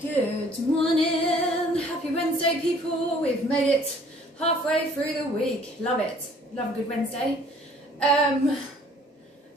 Good morning, happy Wednesday people, we've made it halfway through the week, love it, love a good Wednesday. I'm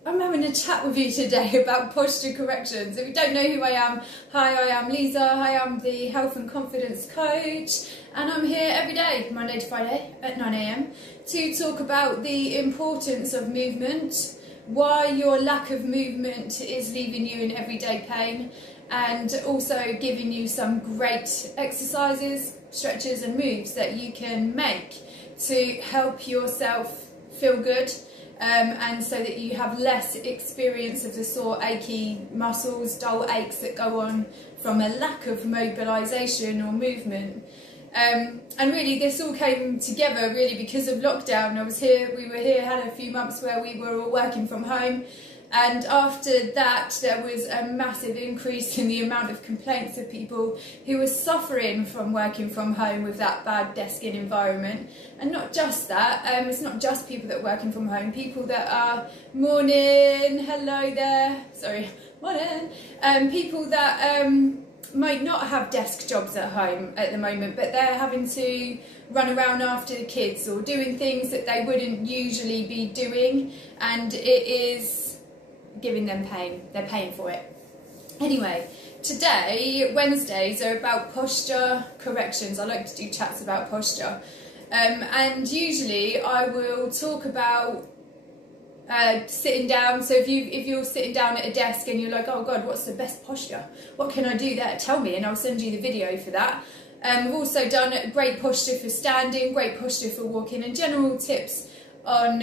having a chat with you today about posture corrections. If you don't know who I am, hi, I am Lisa, I am the health and confidence coach, and I'm here every day, Monday to Friday at 9 AM to talk about the importance of movement, why your lack of movement is leaving you in everyday pain, and also giving you some great exercises, stretches and moves that you can make to help yourself feel good, and so that you have less experience of the sore achy muscles, dull aches that go on from a lack of mobilisation or movement. And really this all came together really because of lockdown. We were here, had a few months where we were all working from home, and after that there was a massive increase in the amount of complaints of people who were suffering from working from home with that bad desking environment. And not just that, it's not just people that are working from home, people that are hello there, sorry, morning, people that might not have desk jobs at home at the moment, but they're having to run around after the kids or doing things that they wouldn't usually be doing, and it is giving them pain. They're paying for it. Anyway, today, Wednesdays are about posture corrections. I like to do chats about posture. And usually I will talk about sitting down. So if you're sitting down at a desk and you're like, oh God, what's the best posture? What can I do there? Tell me and I'll send you the video for that. We've also done great posture for standing, great posture for walking, and general tips on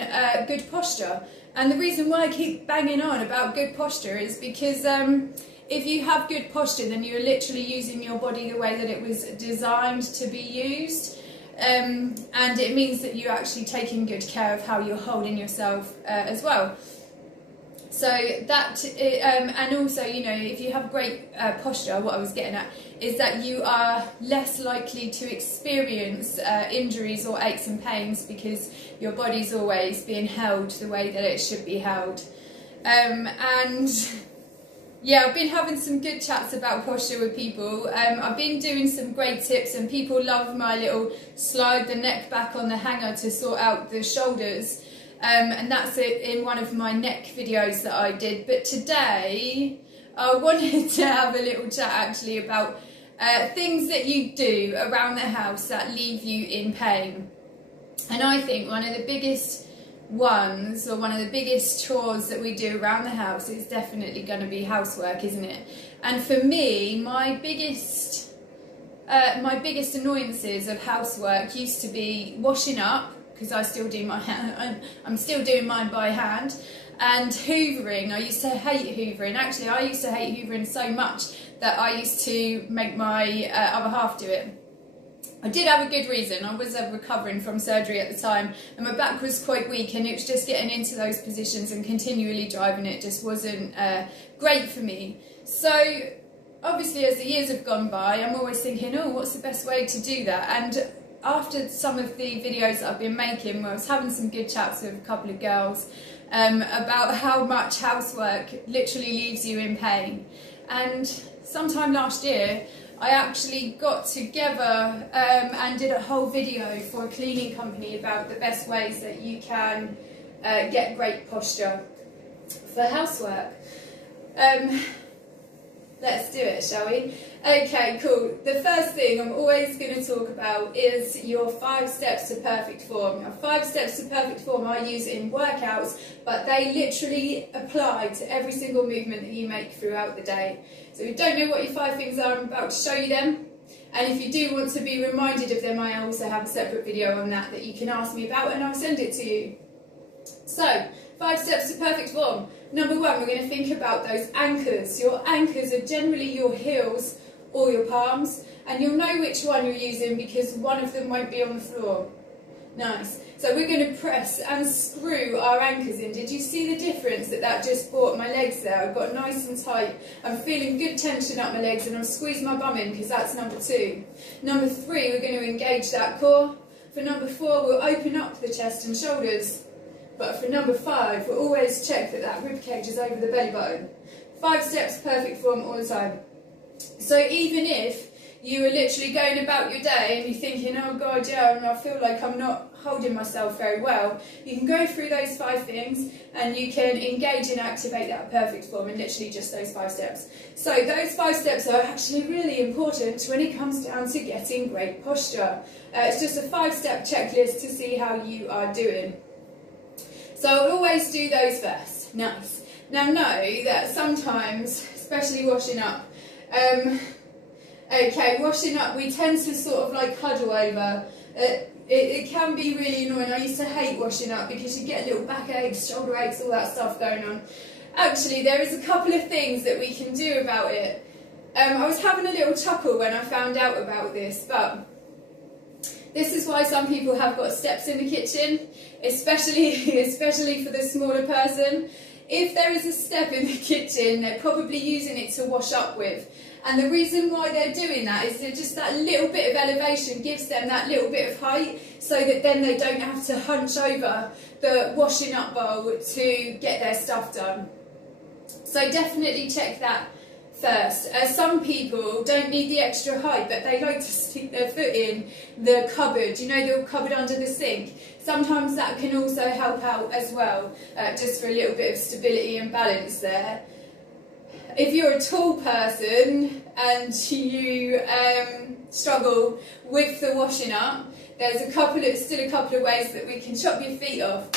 good posture. And the reason why I keep banging on about good posture is because if you have good posture, then you're literally using your body the way that it was designed to be used. And it means that you're actually taking good care of how you're holding yourself as well. So that, and also, you know, if you have great posture, what I was getting at is that you are less likely to experience injuries or aches and pains because your body's always being held the way that it should be held. And yeah, I've been having some good chats about posture with people. I've been doing some great tips, and people love my little slide the neck back on the hanger to sort out the shoulders. And that's it in one of my neck videos that I did. But today I wanted to have a little chat actually about things that you do around the house that leave you in pain. And I think one of the biggest ones, or one of the biggest chores that we do around the house, is definitely going to be housework, isn't it? And for me, my biggest annoyances of housework used to be washing up, because I still do I'm still doing mine by hand, and hoovering. I used to hate hoovering. Actually, I used to hate hoovering so much that I used to make my other half do it. I did have a good reason. I was recovering from surgery at the time, and my back was quite weak, and it was just getting into those positions and continually driving it just wasn't great for me. So obviously as the years have gone by, I'm always thinking, oh, what's the best way to do that? And after some of the videos that I've been making, where I was having some good chats with a couple of girls about how much housework literally leaves you in pain. And sometime last year I actually got together and did a whole video for a cleaning company about the best ways that you can get great posture for housework. Let's do it, shall we? Okay, cool. The first thing I'm always going to talk about is your 5 steps to perfect form. Now, 5 steps to perfect form I use in workouts, but they literally apply to every single movement that you make throughout the day. So if you don't know what your 5 things are, I'm about to show you them. And if you do want to be reminded of them, I also have a separate video on that you can ask me about, and I'll send it to you. So, 5 steps to perfect form. Number 1, we're going to think about those anchors. Your anchors are generally your heels or your palms, and you'll know which one you're using because one of them won't be on the floor. Nice. So we're going to press and screw our anchors in. Did you see the difference that just brought my legs there? I've got nice and tight. I'm feeling good tension up my legs, and I'm squeezing my bum in because that's number 2. Number 3, we're going to engage that core. For number 4, we'll open up the chest and shoulders. But for number 5, we'll always check that rib cage is over the belly button. 5 steps, perfect form all the time. So even if you are literally going about your day and you're thinking, oh God, yeah, I feel like I'm not holding myself very well, you can go through those 5 things and you can engage and activate that perfect form in literally just those 5 steps. So those 5 steps are actually really important when it comes down to getting great posture. It's just a 5-step checklist to see how you are doing. So I'll always do those first. Nice. Now know that sometimes, especially washing up, washing up, we tend to sort of like huddle over. It can be really annoying. I used to hate washing up because you get little backaches, shoulder aches, all that stuff going on. Actually, there is a couple of things that we can do about it. I was having a little chuckle when I found out about this, but this is why some people have got steps in the kitchen, especially for the smaller person. If there is a step in the kitchen, they're probably using it to wash up with. And the reason why they're doing that is that just that little bit of elevation gives them that little bit of height, so that then they don't have to hunch over the washing up bowl to get their stuff done. So definitely check that first. Some people don't need the extra height, but they like to stick their foot in the cupboard, you know, the cupboard under the sink. Sometimes that can also help out as well, just for a little bit of stability and balance there. If you're a tall person and you struggle with the washing up, there's still a couple of ways that we can chop your feet off.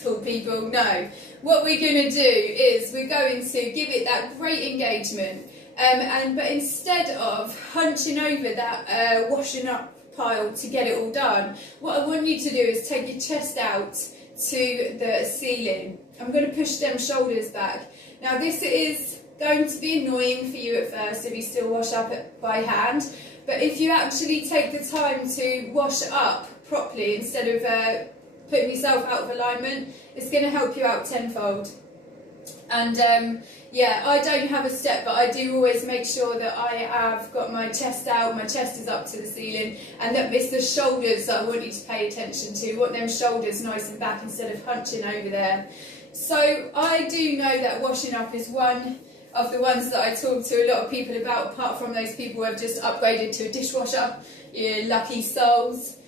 Tall people, no. What we're going to do is we're going to give it that great engagement, but instead of hunching over that washing up pile to get it all done, what I want you to do is take your chest out to the ceiling. I'm going to push them shoulders back. Now this is going to be annoying for you at first if you still wash up by hand, but if you actually take the time to wash up properly instead of putting yourself out of alignment, it's going to help you out tenfold. And yeah, I don't have a step, but I do always make sure that I have got my chest out, my chest is up to the ceiling, and that it's the shoulders that I want you to pay attention to. You want them shoulders nice and back instead of hunching over there. So I do know that washing up is one of the ones that I talk to a lot of people about, apart from those people who have just upgraded to a dishwasher, you lucky souls.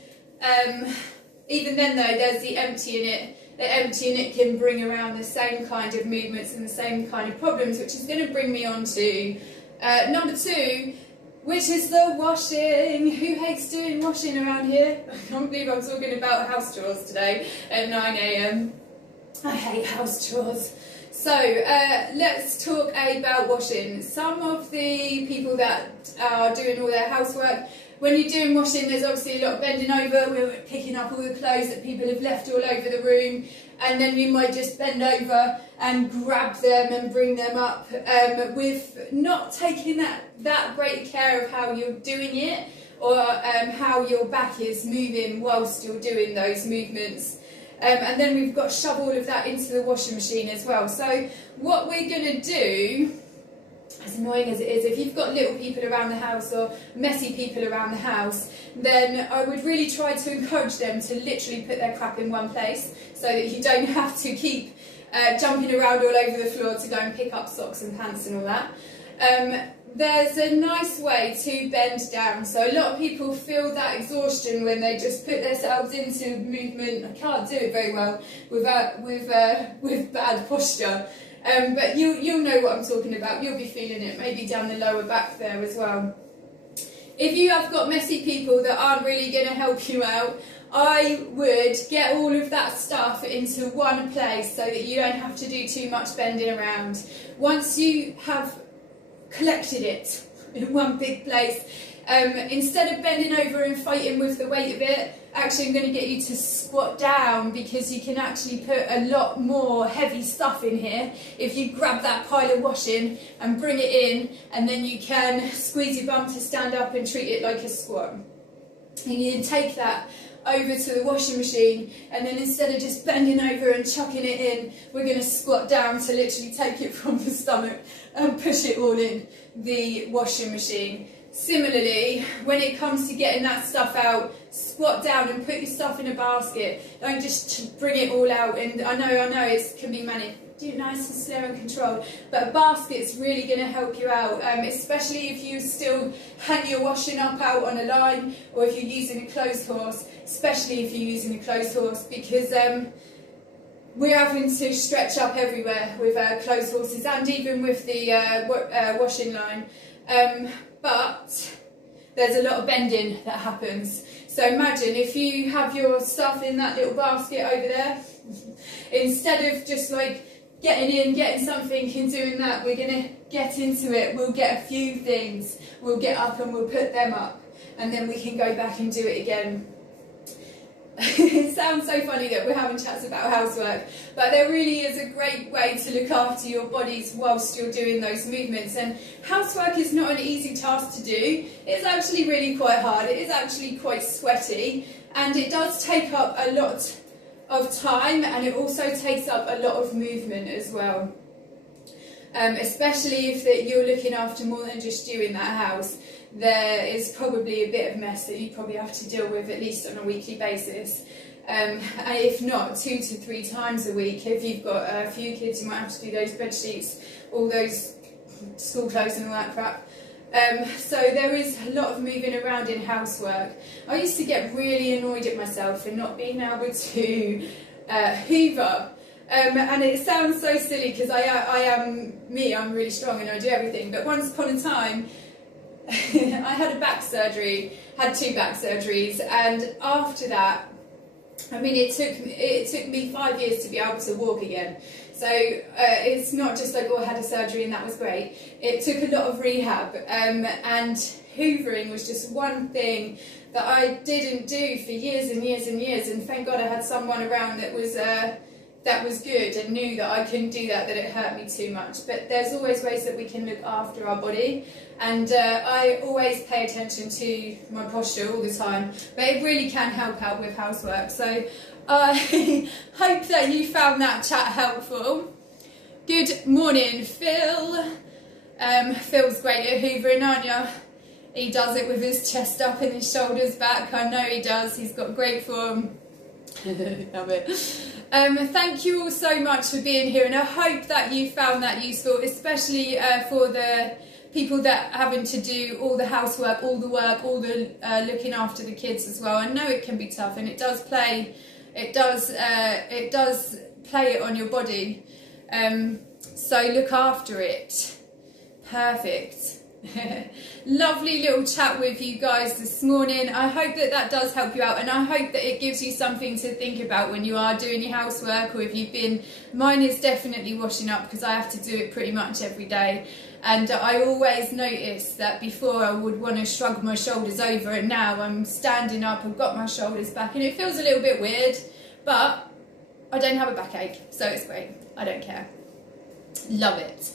Even then though, there's the emptying it. The emptying it can bring around the same kind of movements and the same kind of problems, which is going to bring me on to number 2, which is the washing. Who hates doing washing around here? I can't believe I'm talking about house chores today at 9 AM. I hate house chores. So let's talk about washing. Some of the people that are doing all their housework, when you're doing washing, there's obviously a lot of bending over. We're picking up all the clothes that people have left all over the room, and then you might just bend over and grab them and bring them up with not taking that great care of how you're doing it, or how your back is moving whilst you're doing those movements. And then we've got to shove all of that into the washing machine as well. So what we're going to do, as annoying as it is, if you've got little people around the house or messy people around the house, then I would really try to encourage them to literally put their crap in one place, so that you don't have to keep jumping around all over the floor to go and pick up socks and pants and all that. There's a nice way to bend down. So a lot of people feel that exhaustion when they just put themselves into movement. I can't do it very well with bad posture. But you'll know what I'm talking about. You'll be feeling it, maybe down the lower back there as well. If you have got messy people that aren't really going to help you out, I would get all of that stuff into one place so that you don't have to do too much bending around. Once you have collected it in one big place, instead of bending over and fighting with the weight of it, actually I'm going to get you to squat down, because you can actually put a lot more heavy stuff in here if you grab that pile of washing and bring it in, and then you can squeeze your bum to stand up and treat it like a squat. And you can take that over to the washing machine, and then instead of just bending over and chucking it in, we're going to squat down to literally take it from the stomach and push it all in the washing machine. Similarly, when it comes to getting that stuff out, squat down and put your stuff in a basket. Don't just bring it all out. And I know it can be manic, do it nice and slow and controlled. But a basket's really going to help you out, especially if you still hang your washing up out on a line, or if you're using a clothes horse, especially if you're using a clothes horse, because we're having to stretch up everywhere with clothes horses, and even with the washing line. But there's a lot of bending that happens. So imagine if you have your stuff in that little basket over there, instead of just like getting in, getting something and doing that, we're going to get into it. We'll get a few things, we'll get up and we'll put them up, and then we can go back and do it again. It sounds so funny that we're having chats about housework, but there really is a great way to look after your bodies whilst you're doing those movements. And housework is not an easy task to do. It's actually really quite hard. It is actually quite sweaty, and it does take up a lot of time, and it also takes up a lot of movement as well. Especially if you're looking after more than just you in that house. There is probably a bit of mess that you probably have to deal with at least on a weekly basis, and if not 2 to 3 times a week. If you've got a few kids, you might have to do those bed sheets, all those school clothes and all that crap. So there is a lot of moving around in housework. I used to get really annoyed at myself for not being able to hoover. And it sounds so silly because I'm really strong and I do everything, but once upon a time I had a back surgery, had 2 back surgeries, and after that, I mean, it took me 5 years to be able to walk again. So it's not just like, oh, I had a surgery and that was great. It took a lot of rehab, and hoovering was just one thing that I didn't do for years and years and years, and thank God I had someone around that was good and knew that I couldn't do that it hurt me too much. But there's always ways that we can look after our body, and I always pay attention to my posture all the time, but it really can help out with housework. So I hope that you found that chat helpful. Good morning, Phil. Phil's great at hoovering, aren't you? He does it with his chest up and his shoulders back. I know he does. He's got great form. Love it. Thank you all so much for being here, and I hope that you found that useful, especially for the people that are having to do all the housework, all the work, all the looking after the kids as well. I know it can be tough, and it does play it on your body. So look after it. Perfect. Lovely little chat with you guys this morning. I hope that does help you out, and I hope that it gives you something to think about when you are doing your housework, or if you've been. Mine is definitely washing up, because I have to do it pretty much every day, and I always notice that before I would want to shrug my shoulders over, and now I'm standing up, I've got my shoulders back, and it feels a little bit weird, but I don't have a backache, so it's great. I don't care. Love it.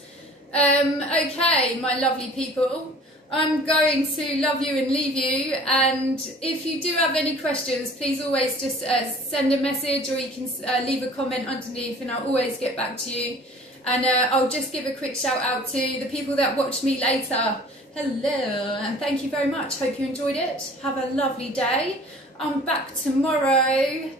Okay, my lovely people, I'm going to love you and leave you, and if you do have any questions, please always just send a message, or you can leave a comment underneath, and I'll always get back to you. And I'll just give a quick shout out to the people that watch me later. Hello, and thank you very much. Hope you enjoyed it. Have a lovely day. I'm back tomorrow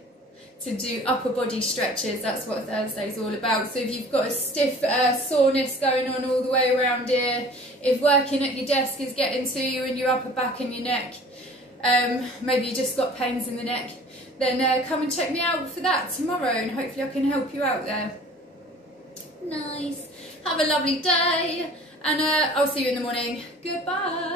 to do upper body stretches. That's what Thursday's all about. So if you've got a stiff soreness going on all the way around here, if working at your desk is getting to you in your upper back and your neck, maybe you just got pains in the neck, then come and check me out for that tomorrow, and hopefully I can help you out there. Nice. Have a lovely day, and I'll see you in the morning. Goodbye.